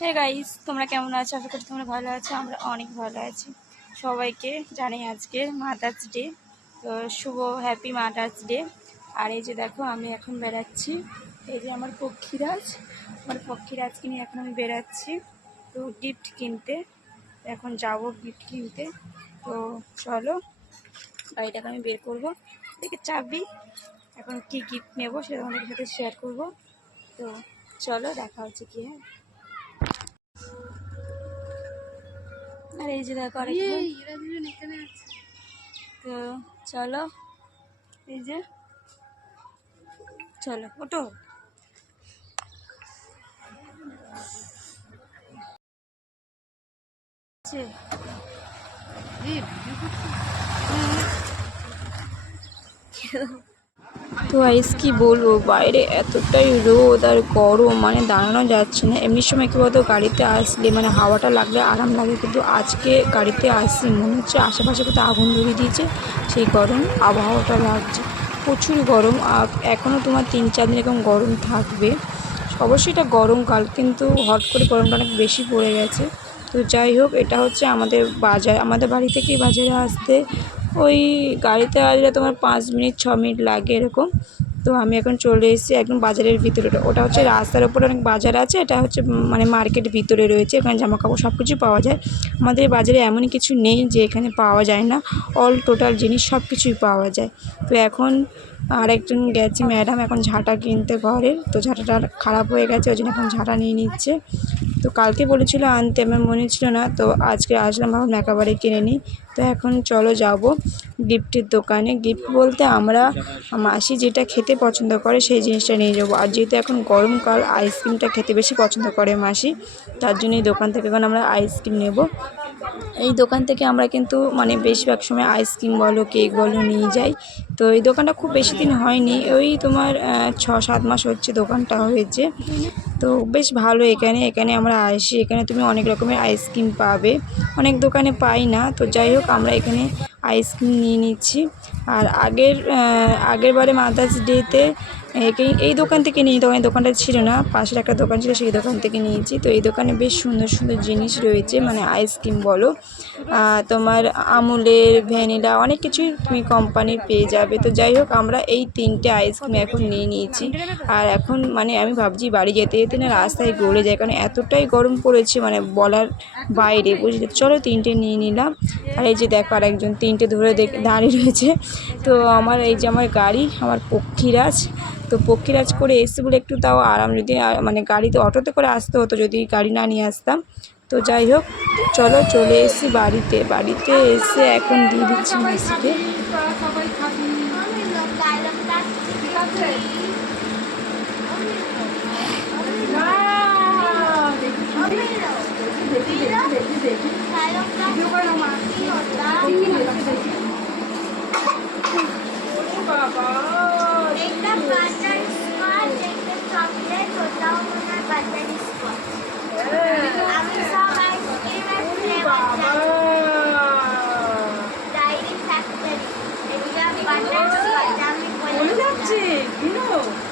Hey guys, তোমরা কেমন আছো? আশা করি তোমরা ভালো আছো। আমরা অনেক ভালো আছি। সবাইকে জানাই আজকে মাদার্স ডে, তো শুভ হ্যাপি মাদার্স ডে। আর এই যে দেখো, আমি এখন বেড়াচ্ছি। এই যে আমার পক্ষীরাজকে নিয়ে এখন আমি বেড়াচ্ছি তো গিফট কিনতে। এখন যাব গিফট কিনতে। তো চলো, গাড়িটাকে আমি বের করবো, দেখে চাবি। এখন কি গিফট নেবো সেটা তোমাদের সাথে শেয়ার করবো। তো চলো, দেখা হচ্ছে কি। হ্যাঁ, আর এই যে দেখো তো চলো, এই যে চলো ওটো। তো আইস কি বলবো, বাইরে এতটাই রোদ আর গরম, মানে দাঁড়ানো যাচ্ছে না। এমনি সময় কী বলতো, গাড়িতে আসলে মানে হাওয়াটা লাগলে আরাম লাগে, কিন্তু আজকে গাড়িতে আসছি মনে হচ্ছে আশেপাশে কোথাও আগুন ধরিয়ে দিয়েছে, সেই গরম আবহাওয়াটা লাগছে। প্রচুর গরম, এখনও তোমার 3-4 দিন এরকম গরম থাকবে। অবশ্যই এটা গরমকাল, কিন্তু হট করে গরমটা অনেক বেশি পড়ে গেছে। তো যাই হোক, এটা হচ্ছে আমাদের বাজার। আমাদের বাড়ি থেকেই বাজারে আসতে ওই গাড়িতে আসলে তোমার 5 মিনিট 6 মিনিট লাগে এরকম। তো আমি এখন চলে এসেছি একদম বাজারের ভিতরে। ওটা হচ্ছে রাস্তার ওপরে অনেক বাজার আছে, এটা হচ্ছে মানে মার্কেট ভিতরে রয়েছে। এখানে জামাকাপড় সব কিছুই পাওয়া যায়। আমাদের বাজারে এমন কিছু নেই যে এখানে পাওয়া যায় না, অল টোটাল জিনিস সব কিছুই পাওয়া যায়। তো এখন আরেকজন গেছে ম্যাডাম এখন ঝাঁটা কিনতে ঘরের। তো ঝাঁটাটা খারাপ হয়ে গেছে, ওই জন্য এখন ঝাঁটা নিয়ে নিচ্ছে। তো কালকে বলেছিল আনতে, আমার মনে ছিল না, তো আজকে আসলাম, ভাবলাম একেবারে কিনে নিই। তো এখন চলো যাব গিফটের দোকানে। গিফট বলতে আমরা মাসি যেটা খেতে পছন্দ করে সেই জিনিসটা নিয়ে যাবো। আর যেহেতু এখন গরমকাল, আইসক্রিমটা খেতে বেশি পছন্দ করে মাসি, তার জন্য এই দোকান থেকে এখন আমরা আইসক্রিম নেব। এই দোকান থেকে আমরা কিন্তু মানে বেশিরভাগ সময় আইসক্রিম বলো কেক বলো নিয়ে যাই। তো এই দোকানটা খুব বেশি দিন হয়নি, ওই তোমার 6-7 মাস হচ্ছে দোকানটা হয়েছে। তো বেশ ভালো। এখানে আমরা আসি, এখানে তুমি অনেক রকমের আইসক্রিম পাবে, অনেক দোকানে পাই না। তো যাই হোক, আমরা এখানে আইসক্রিম নিয়ে নিচ্ছি। আর আগের বারে মাদার্স ডেতে এই দোকান থেকে নিই, তখন এই দোকানটা ছিল না, পাশের একটা দোকান ছিল, সেই দোকান থেকে নিয়েছি। তো এই দোকানে বেশ সুন্দর সুন্দর জিনিস রয়েছে, মানে আইসক্রিম বলো তোমার আমুলের, ভ্যানিলা, অনেক কিছুই তুমি কোম্পানির পেয়ে যাবে। তো যাই হোক, আমরা এই 3টে আইসক্রিম এখন নিয়ে নিয়েছি। আর এখন মানে আমি ভাবছি বাড়ি যেতে যেতে না রাস্তায় গলে যায়, কারণ এতটাই গরম পড়েছে মানে বলার বাইরে, বুঝলে। চলো 3টে নিয়ে নিলাম। আর এই যে দেখো আর একজন 3টে ধরে দাঁড়িয়ে রয়েছে। তো এই যে আমার গাড়ি, আমার পক্ষীরাজ। তো পক্ষীরাজ করে এসে বলে একটু তাও আরাম, যদি মানে গাড়িতে অটোতে করে আসতে হতো যদি গাড়ি না নিয়ে আসতাম। তো যাই হোক, চলো চলে এসেছি বাড়িতে এসে এখন দিয়ে দিচ্ছি মাসিকে।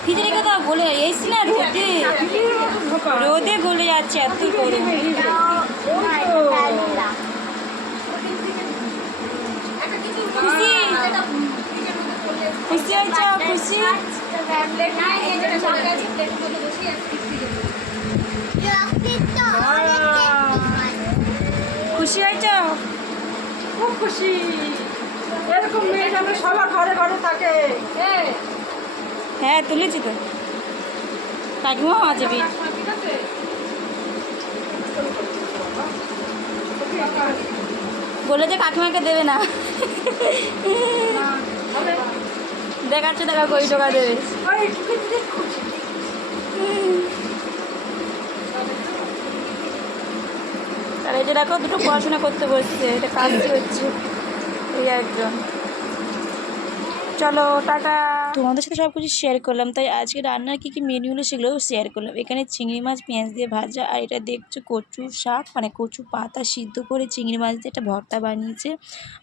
ফ্রিজে রেখে দাও, বলে এসছি না, রোদে গলে যাচ্ছে এত গরম। খুশি খুশি হয়েছ? খুশি খুশি হয়েছ? খুব খুশি। এরকম মেয়ে যাবে সবার ঘরে ঘরে থাকে। হ্যাঁ, তুলেছি তো, কাকিমাও আছে বিট। বলেছে কাকিমাকে দেবে না, দেখাচ্ছে দেখা কই টাকা দেবে। আর এই যে দেখো, দুটো পড়াশোনা করতে বসছে, এটা কাজ হচ্ছে। এই একজন। চলো টাটা। তোমাদের সাথে সব কিছু শেয়ার করলাম, তাই আজকে রান্নার কী কী মেনু হলো সেগুলোও শেয়ার করলাম। এখানে চিংড়ি মাছ পেঁয়াজ দিয়ে ভাজা, আর এটা দেখছো কচু শাক, মানে কচু পাতা সিদ্ধ করে চিংড়ি মাছ দিয়ে একটা ভর্তা বানিয়েছে।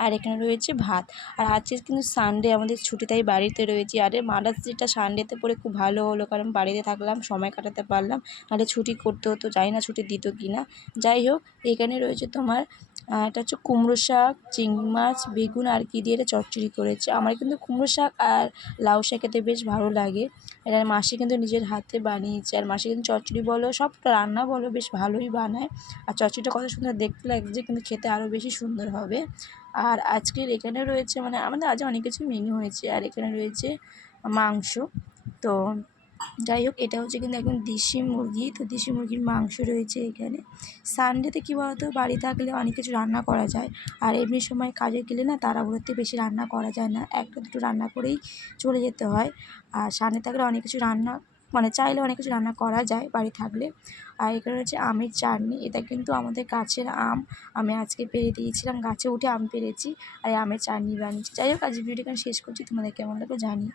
আর এখানে রয়েছে ভাত। আর আজকে কিন্তু সানডে, আমাদের ছুটি, তাই বাড়িতে রয়েছি। আরে মাদার্স ডেটা সানডেতে পড়ে খুব ভালো হলো, কারণ বাড়িতে থাকলাম, সময় কাটাতে পারলাম। নাহলে ছুটি করতে হতো, জানি না ছুটি দিত কি না। যাই হোক, এখানে রয়েছে তোমার এটা হচ্ছে কুমড়ো শাক, চিংড়ি মাছ, বেগুন আর কি দিয়ে এটা চচ্চড়ি করেছে। আমার কিন্তু কুমড়ো শাক আর লাউ শাক খেতে বেশ ভালো লাগে। এটা মাসি কিন্তু নিজের হাতে বানিয়েছে, আর মাসি কিন্তু চচ্চড়ি বলো, সব রান্না বলো বেশ ভালোই বানায়। আর চচ্চড়িটা কত সুন্দর দেখতে লাগছে, কিন্তু খেতে আরও বেশি সুন্দর হবে। আর আজকের এখানে রয়েছে, মানে আমাদের আজ অনেক কিছু মেনু হয়েছে। আর এখানে রয়েছে মাংস। তো যাই হোক, এটা হচ্ছে কিন্তু একদম দেশি মুরগি, তো দেশি মুরগির মাংস রয়েছে এখানে। সানডেতে কী বলতো, বাড়ি থাকলে অনেক কিছু রান্না করা যায়, আর এমনি সময় কাজে গেলে না তাড়াহুড়োতে বেশি রান্না করা যায় না, একটা দুটো রান্না করেই চলে যেতে হয়। আর সানডে থাকলে অনেক কিছু রান্না, মানে চাইলে অনেক কিছু রান্না করা যায় বাড়ি থাকলে। আর এখানে হচ্ছে আমের চাটনি, এটা কিন্তু আমাদের গাছের আম, আমি আজকে পেড়ে দিয়েছিলাম, গাছে উঠে আম পেড়েছি, আর এই আমের চাটনি বানিয়েছি। যাই হোক, আজ ভিডিওটা শেষ করছি, তোমাদের কেমন লাগলো জানি।